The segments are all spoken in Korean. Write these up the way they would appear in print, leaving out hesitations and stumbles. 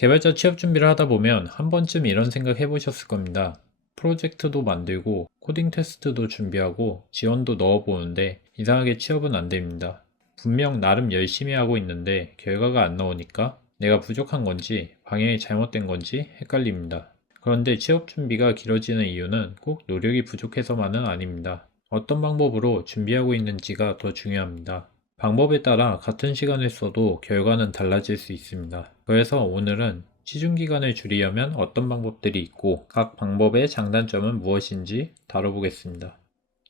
개발자 취업 준비를 하다 보면 한 번쯤 이런 생각 해보셨을 겁니다. 프로젝트도 만들고 코딩 테스트도 준비하고 지원도 넣어보는데 이상하게 취업은 안 됩니다. 분명 나름 열심히 하고 있는데 결과가 안 나오니까 내가 부족한 건지 방향이 잘못된 건지 헷갈립니다. 그런데 취업 준비가 길어지는 이유는 꼭 노력이 부족해서만은 아닙니다. 어떤 방법으로 준비하고 있는지가 더 중요합니다. 방법에 따라 같은 시간을 써도 결과는 달라질 수 있습니다. 그래서 오늘은 시중 기간을 줄이려면 어떤 방법들이 있고 각 방법의 장단점은 무엇인지 다뤄보겠습니다.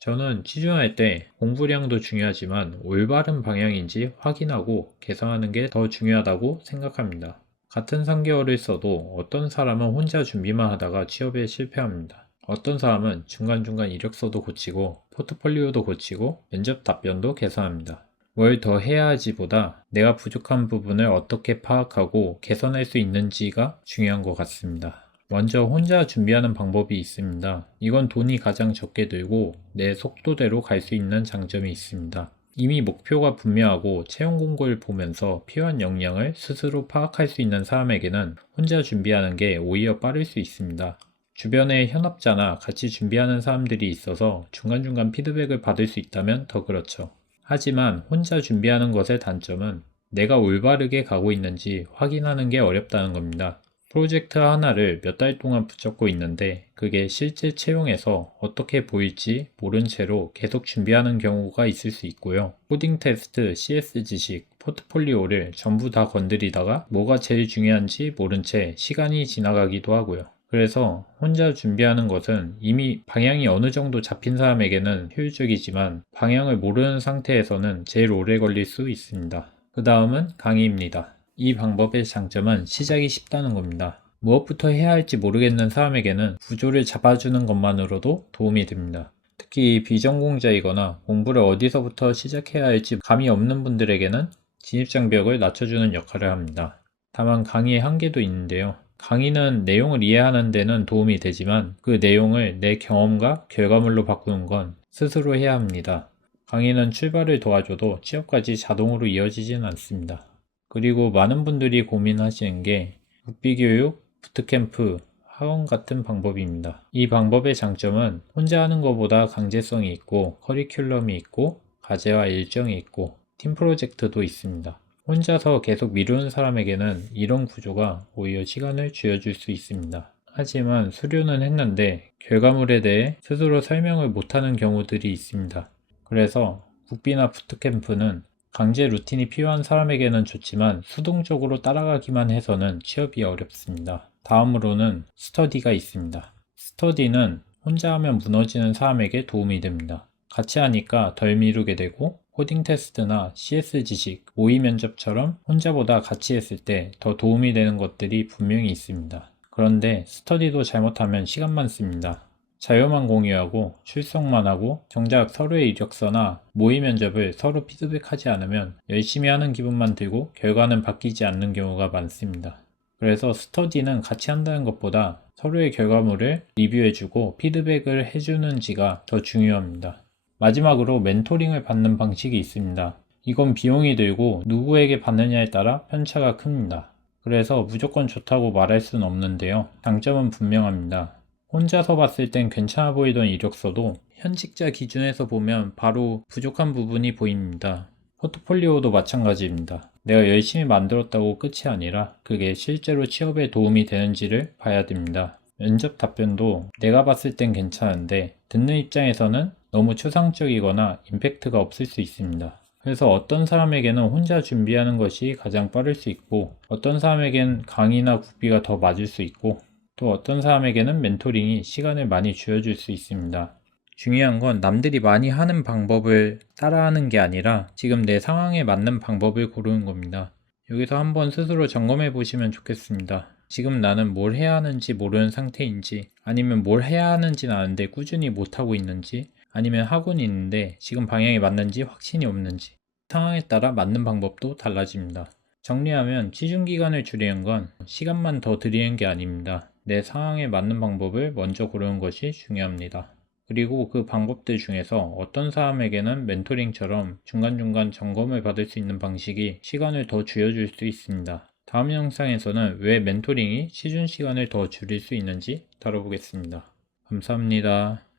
저는 치중할 때 공부량도 중요하지만 올바른 방향인지 확인하고 개선하는 게 더 중요하다고 생각합니다. 같은 3개월을 써도 어떤 사람은 혼자 준비만 하다가 취업에 실패합니다. 어떤 사람은 중간중간 이력서도 고치고 포트폴리오도 고치고 면접 답변도 개선합니다. 뭘 더 해야 하지보다 내가 부족한 부분을 어떻게 파악하고 개선할 수 있는지가 중요한 것 같습니다. 먼저 혼자 준비하는 방법이 있습니다. 이건 돈이 가장 적게 들고 내 속도대로 갈 수 있는 장점이 있습니다. 이미 목표가 분명하고 채용 공고를 보면서 필요한 역량을 스스로 파악할 수 있는 사람에게는 혼자 준비하는 게 오히려 빠를 수 있습니다. 주변에 현업자나 같이 준비하는 사람들이 있어서 중간중간 피드백을 받을 수 있다면 더 그렇죠. 하지만 혼자 준비하는 것의 단점은 내가 올바르게 가고 있는지 확인하는 게 어렵다는 겁니다. 프로젝트 하나를 몇 달 동안 붙잡고 있는데 그게 실제 채용에서 어떻게 보일지 모른 채로 계속 준비하는 경우가 있을 수 있고요. 코딩 테스트, CS 지식, 포트폴리오를 전부 다 건드리다가 뭐가 제일 중요한지 모른 채 시간이 지나가기도 하고요. 그래서 혼자 준비하는 것은 이미 방향이 어느 정도 잡힌 사람에게는 효율적이지만 방향을 모르는 상태에서는 제일 오래 걸릴 수 있습니다. 그 다음은 강의입니다. 이 방법의 장점은 시작이 쉽다는 겁니다. 무엇부터 해야 할지 모르겠는 사람에게는 구조를 잡아주는 것만으로도 도움이 됩니다. 특히 비전공자이거나 공부를 어디서부터 시작해야 할지 감이 없는 분들에게는 진입장벽을 낮춰주는 역할을 합니다. 다만 강의의 한계도 있는데요. 강의는 내용을 이해하는 데는 도움이 되지만 그 내용을 내 경험과 결과물로 바꾸는 건 스스로 해야 합니다. 강의는 출발을 도와줘도 취업까지 자동으로 이어지진 않습니다. 그리고 많은 분들이 고민하시는 게 국비교육, 부트캠프, 학원 같은 방법입니다. 이 방법의 장점은 혼자 하는 것보다 강제성이 있고 커리큘럼이 있고 과제와 일정이 있고 팀 프로젝트도 있습니다. 혼자서 계속 미루는 사람에게는 이런 구조가 오히려 시간을 쥐어줄 수 있습니다. 하지만 수료는 했는데 결과물에 대해 스스로 설명을 못하는 경우들이 있습니다. 그래서 국비나 부트캠프는 강제 루틴이 필요한 사람에게는 좋지만 수동적으로 따라가기만 해서는 취업이 어렵습니다. 다음으로는 스터디가 있습니다. 스터디는 혼자 하면 무너지는 사람에게 도움이 됩니다. 같이 하니까 덜 미루게 되고 코딩 테스트나 CS 지식, 모의 면접처럼 혼자보다 같이 했을 때 더 도움이 되는 것들이 분명히 있습니다. 그런데 스터디도 잘못하면 시간만 씁니다. 자료만 공유하고 출석만 하고 정작 서로의 이력서나 모의 면접을 서로 피드백하지 않으면 열심히 하는 기분만 들고 결과는 바뀌지 않는 경우가 많습니다. 그래서 스터디는 같이 한다는 것보다 서로의 결과물을 리뷰해주고 피드백을 해주는지가 더 중요합니다. 마지막으로 멘토링을 받는 방식이 있습니다. 이건 비용이 들고 누구에게 받느냐에 따라 편차가 큽니다. 그래서 무조건 좋다고 말할 수는 없는데요. 장점은 분명합니다. 혼자서 봤을 땐 괜찮아 보이던 이력서도 현직자 기준에서 보면 바로 부족한 부분이 보입니다. 포트폴리오도 마찬가지입니다. 내가 열심히 만들었다고 끝이 아니라 그게 실제로 취업에 도움이 되는지를 봐야 됩니다. 면접 답변도 내가 봤을 땐 괜찮은데 듣는 입장에서는 너무 추상적이거나 임팩트가 없을 수 있습니다. 그래서 어떤 사람에게는 혼자 준비하는 것이 가장 빠를 수 있고 어떤 사람에게는 강의나 국비가 더 맞을 수 있고 또 어떤 사람에게는 멘토링이 시간을 많이 쥐어줄 수 있습니다. 중요한 건 남들이 많이 하는 방법을 따라하는 게 아니라 지금 내 상황에 맞는 방법을 고르는 겁니다. 여기서 한번 스스로 점검해 보시면 좋겠습니다. 지금 나는 뭘 해야 하는지 모르는 상태인지 아니면 뭘 해야 하는지는 아는데 꾸준히 못하고 있는지 아니면 하고는 있는데 지금 방향이 맞는지 확신이 없는지 상황에 따라 맞는 방법도 달라집니다. 정리하면 취준기간을 줄이는 건 시간만 더 들이는 게 아닙니다. 내 상황에 맞는 방법을 먼저 고르는 것이 중요합니다. 그리고 그 방법들 중에서 어떤 사람에게는 멘토링처럼 중간중간 점검을 받을 수 있는 방식이 시간을 더 쥐어줄 수 있습니다. 다음 영상에서는 왜 멘토링이 시준 시간을 더 줄일 수 있는지 다뤄보겠습니다. 감사합니다.